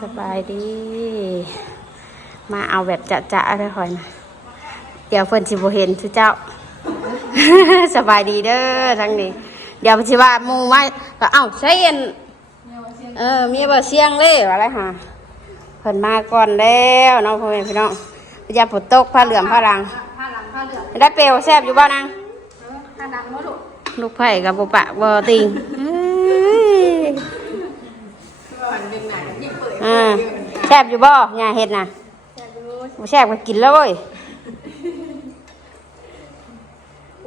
สบายดี มาเอาแบบจะจะๆเลยคอยนะเดี๋ยวเพิ่นสิบ่เห็นทุเจ้า สบายดีเด้อทั้งนี้ เดี๋ยวเพิ่นสิว่าหมู่มาก็เอ้าใช่เอ็นเออมีบ่เสียงเลยว่าอะไรหาเพิ่นมาก่อนแล้วเน้องพ่อแม่พี่น้องพยาฝนตกผ้าเหลืองผ้ารังผ้าหลังผ้าเหลืองได้เปลวแซ่บอยู่บ่นางผ้าดังมะลูกลูกไผ่กับบ่ปะบ่ติงเอ้ย ก่อนดึงหนาที่เปิด อ่าแซ่บอยู่บ่ย่าเฮ็ดน่ะจะดูบ่แซ่บก็กินแล้วเว้ย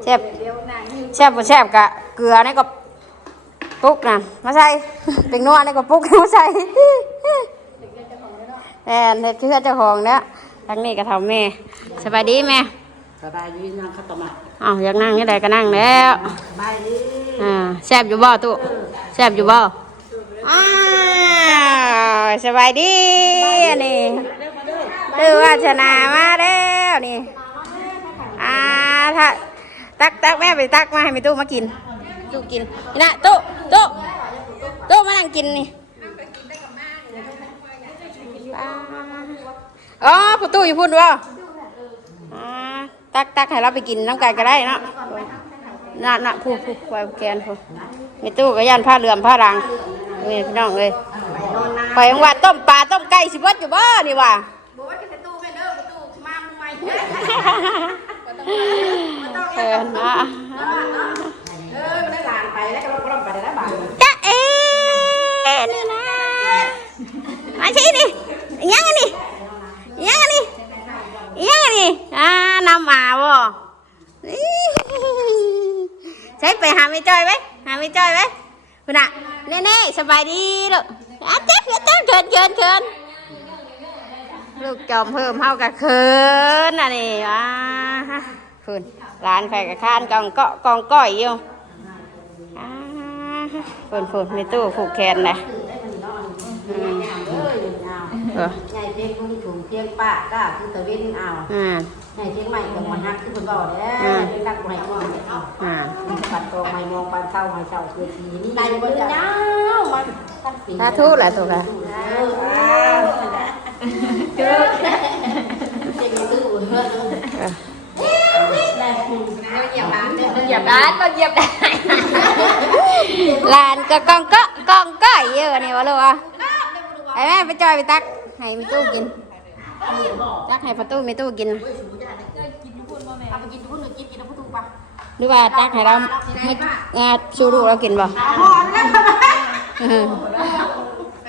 แซ่บเดี๋ยวหนาที่แซ่บบ่แซ่บกะเกลือนี่ก็ปุ๊กนะมาใส่เป็นนัวนี่ก็ปุ๊กมาใส่แอนเฮ็ดเชื่อเจ้าของเนี่ยทั้งนี้ก็ทำแม่สบายดีแม่สบายดีนางข้าวต้มมัดอ้าวอยากนั่งนี่ใดก็นั่งแล้วสบายดีอ่าแซ่บอยู่บ่ตุแซ่บอยู่บ่อ้า วสบายดีอันนี้ตือว่าชนะมาแล้วนี่อ่าถ้าตักตักแม่ไปตักมาให้มีตู้มากินตู้กินนี่นะตู้ตู้ตู้มานั่งกินนี่ป้าอ๋อประตูอยู่พุ่นวะอ่าตักตักให้เราไปกินน้ำกันก็ได้เนาะน่ะน่ะผู้ผู้ไว้แกนผู้มีตู้ก็ยันผ้าเหลื่อมผ้ารังนี่พี่น้องเลย ไปจังหวัดต้มปลาต้มไก่สิเบดอยู่บ่นี่ว่ะบอกว่าจะตู้ไปเด้อประตูมามึงใหม่เออนะเออได้หลานไปแล้วก็รับรับไปได้บ้างจ๊ะเอ๋นี่นะมาสินี่ยังไงนี่ยังไงนี่ยังไงนี่อ่านำมาบ่นี่ใช้ไปหาไม่จ้อยไหมหาไม่จ้อยไหมคุณน่ะเน่ๆสบายดีลูก อะเจ๊เจ๊เกินเกินเกินลูกจอมเพิ่มเท่ากับเคินอันนี้อ่าฮะคุณร้านใครกับข้านกองเกาะกองก้อยอยู่อ่าฮะคุณคุณมีตู้ผูกแขนนะอืมเอ้ยเอาเออใหญ่เพียงคนถุงเพียงป้าก้าคือตะเวนเอาอ่า ใหญ่เพียงใหม่กับมันฮักคือคนบอกแล้วเป็นนักใหม่มองเอาอ่าปัดตรงใหม่มองปันเข้าใหม่เจ้าคือทีนี่นายบนยามันตั้งปีถ้าทุแหละถูกค่ะเจอเจ๊ตื้ออุ่นเพื่อนเหยียบร้านเหยียบร้านก็เหยียบได้ร้านก็กองกาะกองก้อยเยอะนี่วะลูกอะไอ้แม่ไปจอยไปตักให้มีตู้กินตักให้ประตูมีตู้กิน เอาไปกินทุกคนกินกินทุกคนปะหรือว่าตักให้เราไม่งาชูรูเรากินบ่ห่อนะอืม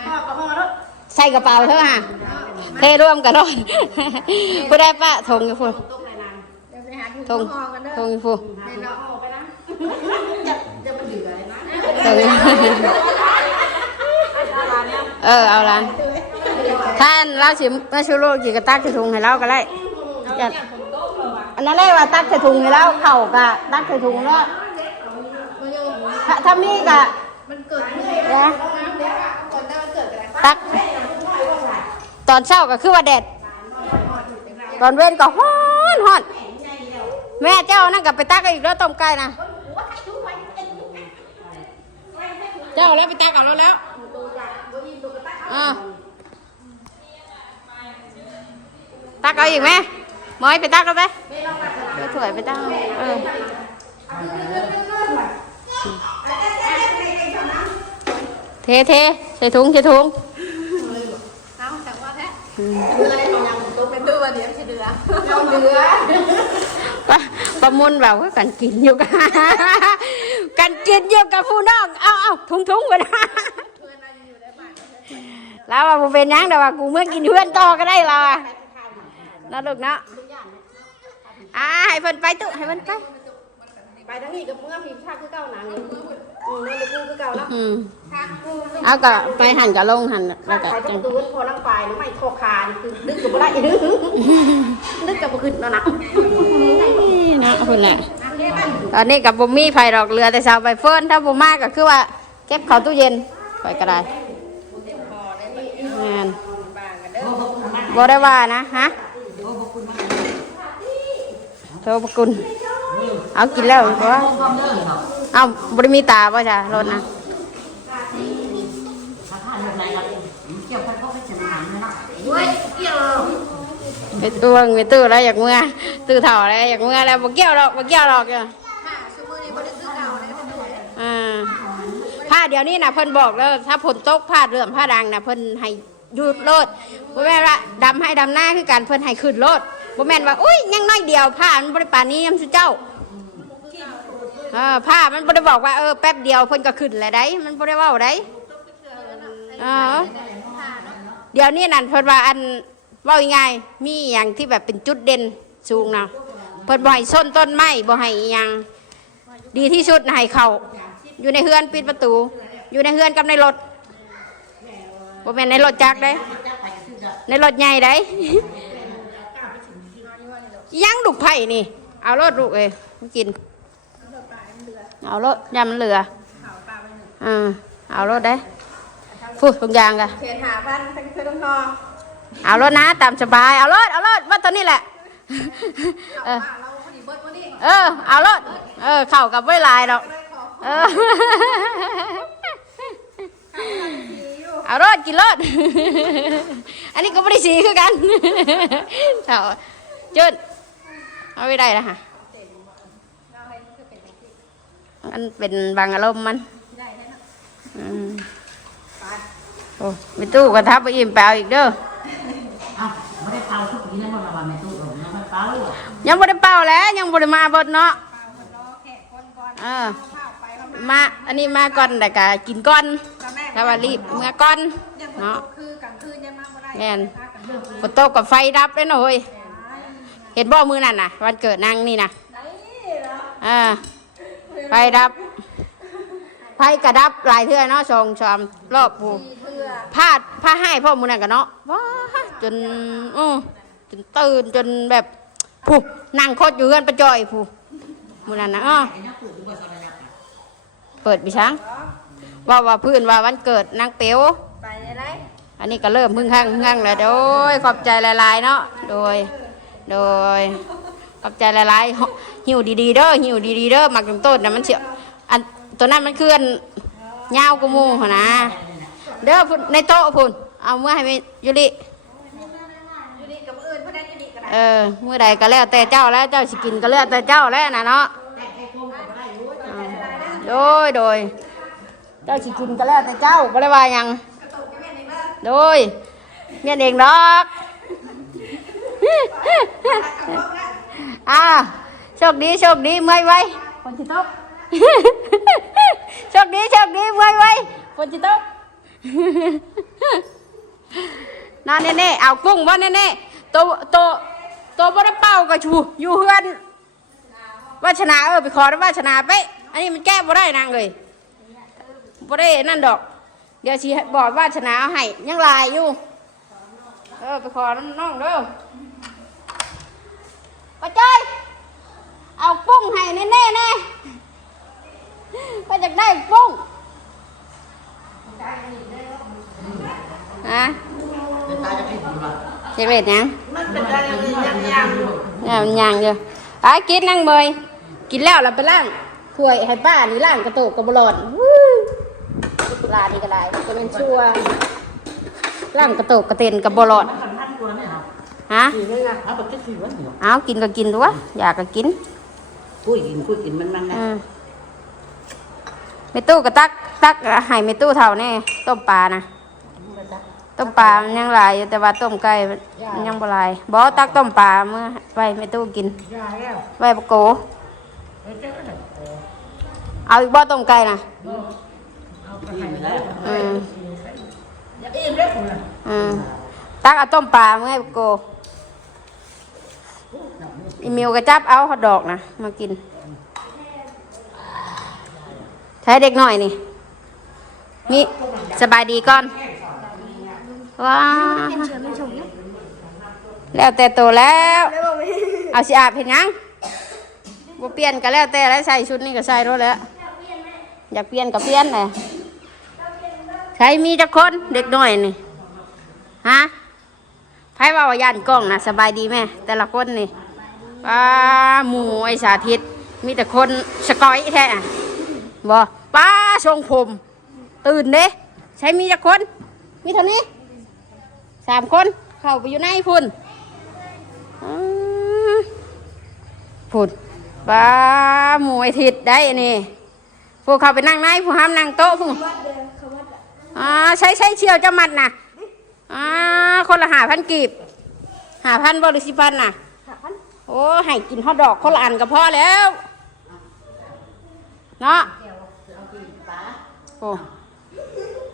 ห่อก็ห่อแล้วใส่กระเป๋าเถอะฮะเทร่วมกันนอนผู้ได้ปะทงอยู่พูนต้มเลยนางเดี๋ยวไปหาที่ทงพอกันเด้อทงอยู่พูนไม่เนาะห่อไปนะจะจะมาดื่มอะไรนะทงอยู่เออเอาละท่านเราสิมาชูโรกี่กระตักใส่ถุงให้เราก็ได้ อย่าอันนั้นเลยว่าตักใส่ถุงให้เราเข่ากะตักใส่ถุงเนาะถ้าถ้ามีกะมันเกิดขึ้นนะเดี๋ยวอะก่อนได้มันเกิดอะไรตัก ตอนเช้าก็คือว่าแดด ตอนเว้นก็ฮ้อนฮ้อนแม่เจ้านั่นกับไปตักเอาอีกแล้วต้มไก่นะเจ้าแล้วไปตักเอาแล้วแล้วอ่าตักเอาอีกไหม มอยไปตักเอาไปไปถวยไปตักเอาเออเทเทใส่ถุงใส่ถุงเอาแต่ว่าแท้คืออะไรของยังตู้เป็นตู้มาเดี๋ยวสิเดือเราเดือปะประมุนเราก็กันกินอยู่กันกันกินอยู่กับผู้น้องเอาเอาทุงทุงๆไปนะแล้วว่าผมเป็นหยังแต่ว่ากูเมื่อกินเพื่อนต่อก็ได้เราอะนะลูกเนาะ อ่าให้เพิ่นไปตุให้เพิ่นไป ไปทั้งนี้กับเมื่อพิมพ์ชาคือเก่าหนังอืมเมื่อกูคือเก่าแล้วอืมเอาก็ไปหันกับลงหันแล้วก็ไปปจังระตูพอน้ำปลายน้ำไม่โคคานคือดึกกับอะไรดึกดึกกับบุขึ้นแล้วนะเนาะเพิ่นแหละตอนนี้กับบ่มีไผดอกเรือแต่สาวไปเฟิร์นถ้าบ่มาก็คือว่าเก็บเข้าตู้เย็นไปก็ได้งานบ่ได้ว่านะฮะโทรประกุลเอากินแล้วบ่ว่าเอาบ่ได้มีตาบ่จ้ะรถนะอะไรครับเกี่ยวพันก็ไปเฉลี่ยเลยเนาะเว้ยเกี่ยวไปตู้ไปตู้แล้วอยากเมื่อตู้เถ่าแล้วอยากเมื่อแล้วบ่เกี่ยวหรอกบ่เกี่ยวหรอกเด้อค่ะชั่วโมงนี้บ่ได้ซื้อเก่าเลยค่ะอ่าผ้าเดี๋ยวนี้นะเพิ่นบอกแล้วถ้าฝนตกผ้าเรื่อมผ้าดังนะเพิ่นให้หยุดโลดบ่แม่นว่าดำให้ดำหน้าคือการเพิ่นให้ขึ้นโลด บ่แม่นว่าอุ้ยยังน้อยเดียวผ้ามันบ่ได้ปานนี้ยำสุเจ้าเออผ้ามันบ่ได้บอกว่าเออแป๊บเดียวเพิ่นก็ขึ้นแล้วได้มันบ่ได้เว้าได้เออเดี๋ยวนี้นั่นเพิ่นว่าอันว้ายังไงมีอย่างที่แบบเป็นจุดเด่นสูงนะเพิ่นบ่ให้ส้นต้นไม้บ่ให้อหยังดีที่สุดนะให้เขาอยู่ในเฮือนปิดประตู อยู่ในเฮือนกับในรถบ่แม่นในรถจักรได้ในรถใหญ่ได้ ยังลูกไผ่นี่ เอารถลูกเอ้ยมากิน เอารถยามันเหลืออ่าเอารถได้ฟูดทุกอย่างกะเขตหาพันทั้งเพื่อนทั้งนอเอารถนะ ตามสบาย เอารถเอารถว่าตัวนี้แหละ เออเราพอดีเบิดวันนี้เออ เอารถเออ เข้ากับไว้ลายดอกเลยขอเออเอารถกินรถอันนี้ก็ไม่ได้สีคือกันเถาจุด เอาไม่ได้ละฮะมันเป็นบางอารมณ์มันอืมโอ้ไม่ตู้กระทับไปอิ่มแปลวอีกเด้ออ้าวไม่ได้เป่าทุกทีนั่นมันมาแม่ตู้เออแล้วมันเป่ายังบ่ได้เป่าแล้ว ยังบ่ได้มาเบดเนาะเออมาอันนี้มาก่อนแต่กะกินก่อนถ้าว่ารีบเมื่อก่อนเนาะคือกลางคืนยังมาบ่ได้แม่นฝนตกกับไฟดับเลยนะเฮ้ย เห็นบ่มือนั่นน่ะ วันเกิดนางนี่นะอ่าไฟดับไฟกระดับหลายเทื่อเนาะสองสามรอบผู้พลาดพลาดให้พ่อมือนั่นกันเนาะว้าจนอือจนตื่นจนแบบผู้นั่งโคตรอยู่เฮือนประจอยผู้มือนั่นนะอ้อเปิดปีช้างว่าว่าพื้นว่าวันเกิดนางเปียวไปได้ไรอันนี้ก็เริ่มพึ่งข้างพึ่งข้างแล้วโดยขอบใจหลาย ๆ เนาะโดย โดยขอบใจหลายๆหิวดีๆเด้อหิวดีๆเด้อมักต้นต้นนะมันเสียอันตัวนั้นมันเคลื่อนยาวกว่าหมูหนะเด้อพุ่นในโต๊ะพุ่นเอาเมื่อให้ยุริอยู่ดีกับอื่นเพราะนั้นอยู่ดีก็ได้เออเมื่อใดก็แล้วแต่เจ้าแล้วเจ้าสิกินก็แล้วแต่เจ้าแล้วนะเนาะโดยโดยเจ้าสิกินก็แล้วแต่เจ้าก็เลยว่ายังโดยเมียนเองดอก อ่าโชคดีโชคดีเมื่อยไว้ฝนจิตกโชคดีโชคดีเมื่อยไว้ฝนจิตกนอนแน่ๆเอากุ้งบ่แน่ๆตัวตัวตัวบ่ได้เป่ากระชูอยู่เฮือนวาชนาเออไปขอได้วาชนาไป อันนี้มันแก้บ่ได้นางเลยบ่ได้นั่นดอก เดี๋ยวชีบอกวาชนาเอาให้ยังลายอยู่ เออไปขอน้ำน้องเด้อ ป้าจ้อยเอาปุ้งให้แน่ๆแน่ป้าอยากได้ปุ้งฮะตายจะผิดหรือเปล่าเจ็บเบ็ดยังมันเป็นอะไรยังยังเนี่ยมันยังอยู่อะกินนั่งเมยกินแล้วเราไปล่างถ้วยให้ป้านี่ล่างกระโตกกระบอลอนลานี่ก็ได้ก็เป็นชั่วล่างกระโตกกระเต็นกระบอลอน มันพันตัวเนี่ยครับฮะสี่เลยนะเอาแบบจะสี่วันเดียวเอากินก็กินตัวอยากก็กินคุยกินคุยกินมันมันนะอืมเมตู้ก็ตักตักให้เมตู้เท่าแน่ต้มปลานะต้มปลามันยังหลายอยู่แต่ว่าต้มไก่มันยังบ่หลายบอตักต้มปลาเมื่อไว้เมตู้กินยาแล้วไว้ปะโกเออเจ้าเนี่ยเอาอีกบ่ต้มไก่นะเอาไปให้แล้วอืมอย่าอิ่มแล้วคุณน่ะอืมตักเอาต้มปลาเมื่อให้ปะโก อีเมลกระจับเอาฮอทดอกนะมากิน ใช้เด็กหน่อยนี่ มีสบายดีก่อน ว้าแล้วแต่โตแล้ว เอาสิอาบเห็นยังบ่เปลี่ยนก็แล้วแต่แล้วใส่ชุดนี้ก็ใส่รถแล้ว อยากเปลี่ยนก็เปลี่ยนเลยใช้มีจักคนเด็กหน้อยนี่ ฮะไพ่ว่าว่าย่านกล้องนะสบายดีไหมแต่ละคนนี่ ป้าหมูไอสาธิต มีแต่คนสกอยแท้อะบ่ป้าทรงผม ตื่นเด้ใช้มีจักคน มีเท่านี้สามคน เข้าไปอยู่ในพุ่นพุ่นปลาหมวยทิดได้นี่ผู้เข้าไปนั่งในผู้ห้ามนั่งโต๊ะผู้อ่าใช้ใช้เชียวจะมัดนะอ่าคนละหาพันกีบหาพันบริสิพันน่ะ โอ้ให้กินฮอทดอกคนละอันก็พอแล้ว เนาะโอ้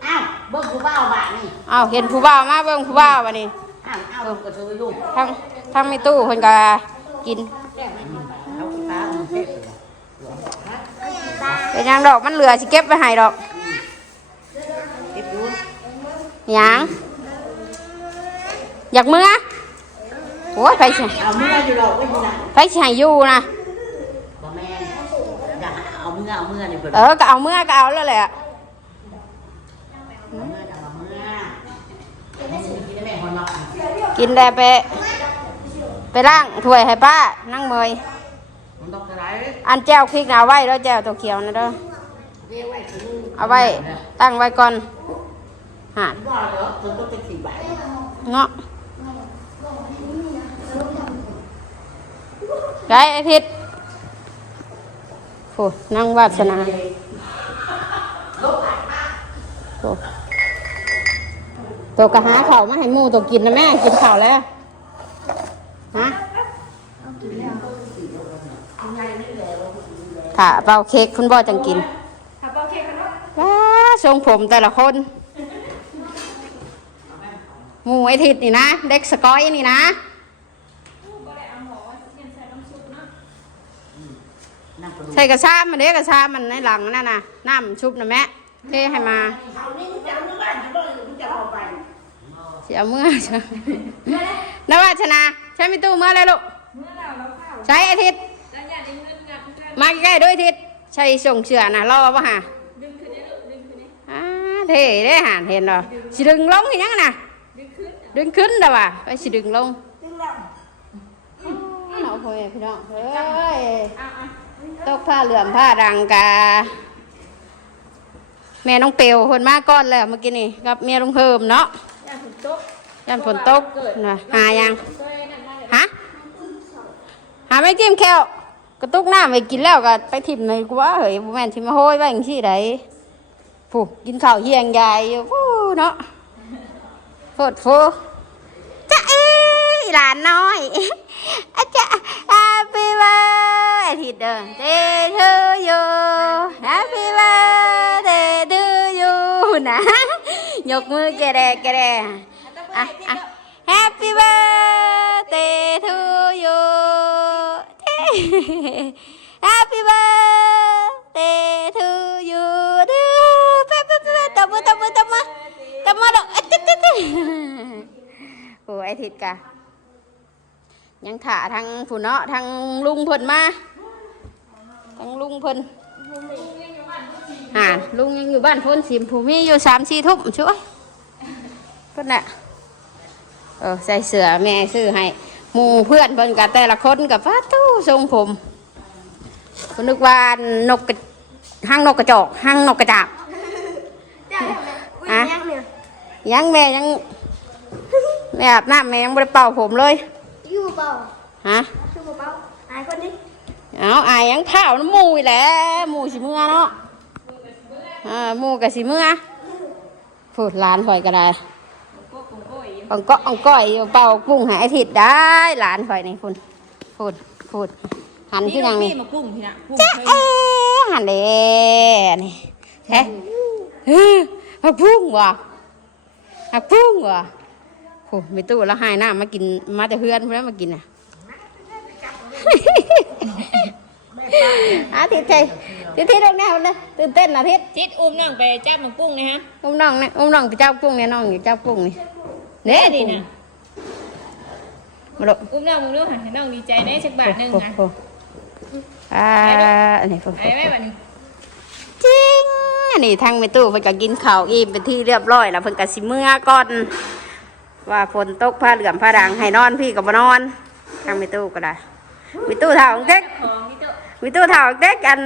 อ้าวเบิ่งผู้บ่าวบ้านนี่เอาเห็นผู้บ่าวมาเบิ่งผู้บ่าววันนี้อ้าวอ้าวก็ซื้ออยู่ทั้งทั้งไม่ตู้คนก็กินเอาตาเอาเสร็จเป็นหยังดอกมันเหลือสิเก็บไปให้ดอกเก็บอยู่หยังอยากมือ โอ้ยไปสิเอาเมื่ออยู่หรอกไม่อยู่นะไปสิให้อยู่นะบ่แม่นอย่าเอาเมื่อเอาเมื่อนี่เพิ่นเออก็เอามือก็เอาแล้วแหละเอาเมื่อเอาเมื่อให้สิกินได้แม่หอยเนาะกินได้ไปไปล้างถ้วยให้ป้านั่งเมยมันต้องอะไรอันแจ้วพริกนะเอาไว้แล้วแจ้วตัวเขียวนะเด้อเรียกไว้คือเอาไว้ตั้งไว้ก่อนหาว่าเหรอถึงต้องเป็นสี่บาทเนาะ ได้ไอทิศโอ้นั่งวาสนาโอ้ตัวกระหาเข่ามาให้หมูตัวกินนะแม่ กินข่าแล้ว ฮะค่ะเป่าเค้กคุณบ่จังกินถ้าเป่าเค้กเนาะว้าทรงผมแต่ละคนหมูไอทิศนี่นะ เด็กสกอยนี่นะ นั่งกระดูก ใส่กระชามมันเด็กกระชามมันในหลังนั่นน่ะน้ำชุบนะแม่เทให้มาเอานี่จะเอาเมื่อบ้านจะบ่จะเอาไปเสียเมื่อใช่นวัชนาใช้มิตู้เมื่อไรลูกเมื่อเราเราเข้าใช้ไอทิศแล้วอย่าได้เงินงัดเงินมาใกล้ๆด้วยทิศใช้ส่งเสือน่ะรอป่ะฮะดึงขึ้นได้ลูกดึงขึ้นได้อ่าเท่ได้หานเห็นเหรอสิดึงลงอีกยังน่ะดึงขึ้นดึงขึ้นเด้อว่ะไปสิดึงลงเอาพ่อแม่พี่น้องเฮ้ยอะอะ ตกผ้าเหลื่อมผ้าดังกา แม่น้องเปียวคนมากก้อนแล้วเมื่อกี้นี่กับเมียลุงเพิ่มเนาะยันฝนตกนะหายังเคยนั่นมาเลยฮะหาไม่กินแควกระตุกหน้ำไปกินแล้วก็ไปถิ่มในกูว่าเฮ้ยบุแม่นทิมมาโห้ยไว้อย่างที่ใดผู้กินข้าวเฮียงใหญ่อยู่ผู้เนาะโฟดฟูจะเอ้หลานน้อยอาจารย์ Happy birthday to ยกมือแกแดกแกแดกอะอะ Happy birthday to you Happy birthday to you ดื้อเป๊ะเป๊ะเป๊ะตบมือตบมือตบมือตบมือดอกอะติ๊ดติ๊ดติ๊ดโอ้ยไอทิดกะยังถ่าทางผู้เนาะทางลุงเพิ่นมาทางลุงเพิ่น อ่าลุงยังอยู่บ้านเพ้นสิมผู้มีอยู่สามสี่ทุ่มช่วยเพิ่นน่ะเออใส่เสื้อแม่ซื้อให้หมู่เพื่อนเพิ่นกับแต่ละคนกับฟ้าตู้ทรงผมเพิ่นนึกว่านกกระห้างนกกระจอกห้างนกกระจาบจ้าทำไมอุ้ยอะยังเนี่ยยังแม่ยังแม่อาบน้ำแม่ยังไม่ได้เป่าผมเลยอยู่เปล่าฮะอยู่เปล่าอายคนนี้เอาอายยังข้าวน้ำหมูอีแหล้วหมูสิเมื่อเนาะ อ่าหมูกับสิเมื่อพูดหลานข่อยก็ได้อังก็อังก้อยเป่าปุ้งใหายทิศได้หลานข่อยนี่พูดพูดพูดหันที่ยังนี่มากุ้งพี่นะกุ้งจ๊ะเอ๊ะหันเด้นี่แท้เฮ้ยหักปุ้งว่ะหักปุ้งว่ะโอ้ไม่ตู้แล้วหายหน้ามากินมาแต่เพื่อนเพื่อนมากินน่ะ อาทิตย์ใจทิศทิศตรงนี้เลยตื่นเต้นนะทิศจิตอุ้มน้องไปจับมันกุ้งนะฮะอุ้มน้องเนี่ยอุ้มน้องไปเจ้ากุ้งเนี่ยน้องอยู่เจ้ากุ้งนี่เด้กุ้งมาดูอุ้มน้องมึงดูค่ะให้น้องดีใจได้สักบาทหนึ่งโอ้นะโหอ่าอันนี้โอ้โหไอ้แม่บัดนี้จริงอันนี้ทางไปตู้เพิ่นก็กินข้าวอิ่มเป็นที่เรียบร้อยแล้วเพิ่นก็สิเมื่อก่อนว่าฝนตกผ้าเหลือมผ้าดังให้นอนพี่ก็บ่นอนทางไปตู้ก็ได้ไปตู้เท่าของเด็กของนี่ตัว มีตู้เท่าเด็กกัน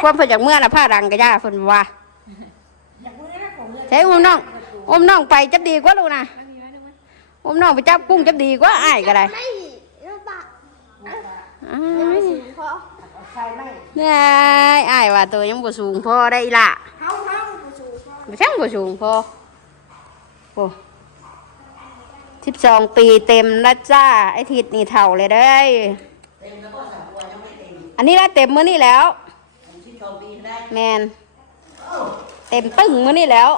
พวกเพิ่นจากเมื่อน่ะผ้าดังก็ย่าเพิ่นว่าใช้อุ้มน้องอมน้องไปจับดีกว่าลูกนะอมน้องไปจับกุ้งจับดีกว่าอ้ายก็ได้ไม่ระบาดอ้ายเพราะใช่ไหมเนี่ยอ้ายว่าตัวยังบ่สูงพอได้อีหล่ะเขาเขาผู้สูงเขาบ่ช่างบ่สูงพอโอ้สิบสองปีเต็มแล้วจ้า ไอ้ทิดนี่เท่าเลยได้ย อันนี้ละเต็มมื้อนี่แล้วที่ชมปีได้แมนเต็มปึ้งมื้อนี่แล้ว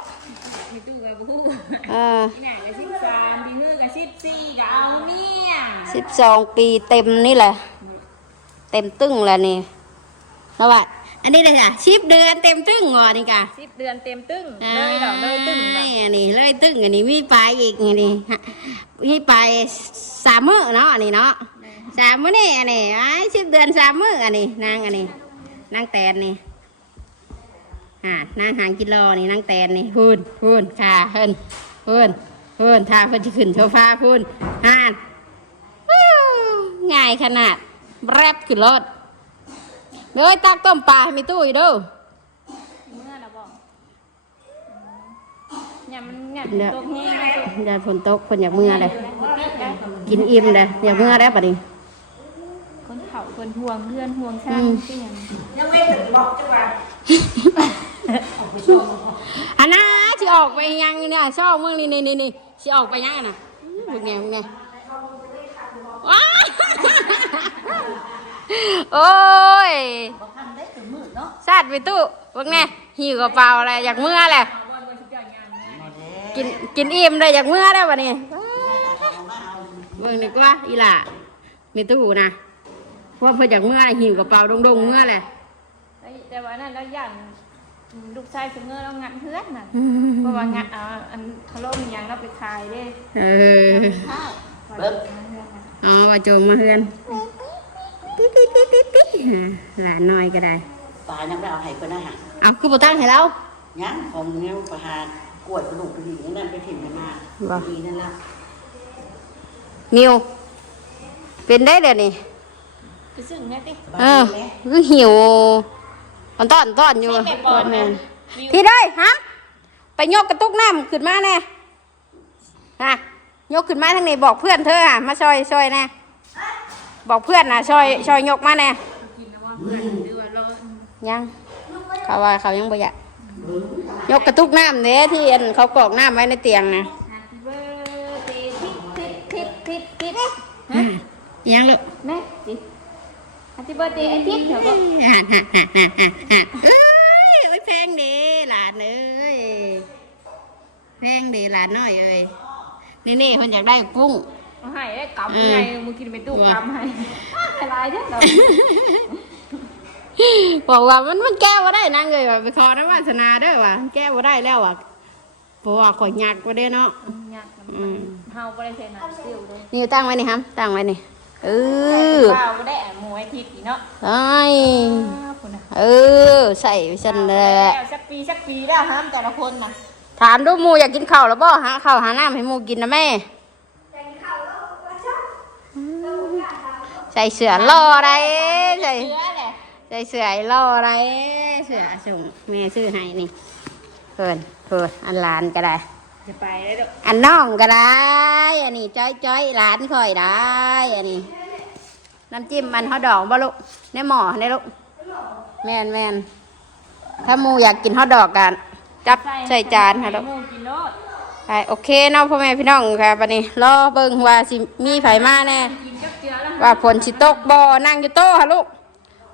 มีตู้กับผู้เออที่ไหนกับสิบสามที่มือกับสิบสี่ก็เอาเมียสิบสองปีเต็มนี่แหละ เต็มตึ้งแล้วนี่แล้วว่าอันนี้เลยค่ะชิปเดือนเต็มตึ้งเหรอนี่ค่ะสิบเดือนเต็มตึ้งเลยดอกเลยตึ้งดอกอันนี้เลยตึ้งอันนี้มีไปอีกอันนี้ฮะมีไปสามมื้อเนาะอันนี้เนาะ สามมื้อนี่อันนี้ไอ้ชิปเดือนสามมื้ออันนี้นางอันนี้นางแตนนี่อ่านางหางกิโลนี่นางแตนนี่พูนพูนค่ะเฮินพูนพูนทาเพิ่นจะขึ้นโซฟาพูนอ่านวู้ง่ายขนาดแรปขึ้นรถเดี๋ยวไอ้ตักต้มปลาให้มีตู้อยู่เดูเมื่อนะบอกเนี่ยมันเนี่ยเดี๋ยวตกแห้งนะยายฝนตกคนอยากเมื่อเลยกินอิ่มเลยอยากเมื่อแล้วปะนี่ คนเผาคนห่วงเพื่อนห่วงช่าอืงมเปลี่ยนยังไม่ถึงบอกจังหวะอันน่ะสิออกไปยังเนี่ยชอบเมืองนี่นี่นี่นี่สิออกไปยังอะน่ะมึงไงมึงไงว้าวโอ้ยบอกทำได้ถึงมือเนาะสัตว์ไปตู้มึงไงหิวกระเป๋าอะไรอยากเมื่อแหละกินกินอิ่มเลยอยากเมื่อแล้วปะนี่เบิ่งดีกว่าอีหล่ะมีตู้นะ เพราะเพื่ออยากเมื่อหิวกระเป๋าดงๆเมื่อแหละแต่ว่านั่นแล้วอย่างลูกชายเสมอเรางัดเพื่อนน่ะเพราะว่างัดเอาอันเขาล่มยังเราไปขายเด้เออข้าวเบิ้งอ๋อว่าโจมมาเฮือนติ๊ดติ๊ดติ๊ดติ๊ดติ๊ดหลานน้อยก็ได้ตายังไม่เอาให้เพิ่นนะฮะเอาคือบ่ตั้งให้เรายังของเนี้ยประหารกวดกระดูกกระดิ่งนั่นไปถิ่มกันมาบ่ดีนั่นละนิวเป็นได้เดี๋ยวนี้ ไปซึ่งเนี่ยติเออคือหิวมันต้อนต้อนอยู่ใช่แม่ปอนแม่นวิวพี่ได้ฮะไปยกกระตุกน้ำขึ้นมาแน่ฮะยกขึ้นมาทางนี้บอกเพื่อนเธออะมาช่วยช่วยแน่บอกเพื่อนนะช่วยช่วยยกมาแน่กินแล้วว่าเพื่อนหรือว่าเรายังเขาว่าเขายังบ่อยากยกกระตุกน้ำเด้ที่อันเขากรอกน้ำไว้ในเตียงนะ Happy birthday ทิดทิดทิดทิดทิดยังลูกแม่ จิ Happy birthday ไอ้ทิดเถอะบอกฮ่าฮ่าฮ่าฮ่าฮ่าเอ้ยโอ้ยแพงเด้หลานเอ้ยแพงเด้หลานน้อยเอ้ยนี่นี่คนอยากได้กุ้งเอาให้ได้กำไงมึงกินไปตู้กำให้ให้ลายเด้อเราบอกว่ามันมันแก้ว่าได้นางเลยว่าไปขอนะวาสนาเด้อว่ะแก้ว่าได้แล้วอะเพราะว่าข่อยยักกว่าเด้เนาะอยากมันเฮาบ่ได้เทนะซิ่วเลยนี่ตั้งไว้นี่ครับตั้งไว้นี่เออข้าวบ่ได้หมู ไอ้ทิดอีเนาะไอ้คุณน่ะเออใส่ไว้ฉันแหละแล้วสักปีสักปีแล้วห้ามแต่ละคนน่ะถามดูหมูอยากกินข้าวแล้วบ่หาข้าวหาน้ำให้หมูกินนะแม่ใส่เสื้อรออะไรใส่เชื้อแหละใส่เสื้อไอ้รออะไรเสื้อส่งแม่ซื้อให้นี่เพิ่นเพิ่นอันหลานก็ได้ จะไปได้ดอกอันน้องก็ได้ อันนี้จ้อยจ้อยหลานค่อยได้ อันนี้ น้ำจิ้มมันฮอทดอกบ่ลูกในหม้อในลูกแม่นแม่นถ้าหมูอยากกินฮอทดอกกันจับใส่จานค่ะลูกหมูกินโลดไปโอเคเนาะพ่อแม่พี่น้องค่ะบัดนี้รอเบิ่งว่าสิมีไผมาแน่กินจักเจือแล้วว่าฝนสิตกบ่นั่งอยู่โต๊ะค่ะลูก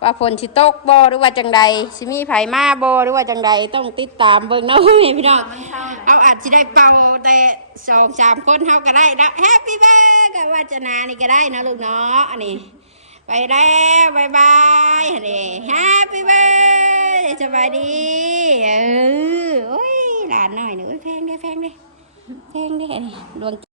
ว่าฝนสิตกบ่หรือว่าจังใดสิมีไผมาบ่หรือว่าจังใดต้องติดตามเบิ่งเนาะพ่อแม่พี่น้องมันเช้าแหละเอาอาจจะได้เป่าแต่สองสามคนเท่าก็ได้นะแฮปปี้เบิร์กับวาจนานี่ก็ได้นะลูกเนาะอันนี้ ไปแล้วบายบายอันนี้แฮปปี้เบิร์สบายดีเออโอ้ยหลานหน่อยหนูแพงได้แพงได้แพงได้อันนี้ดวง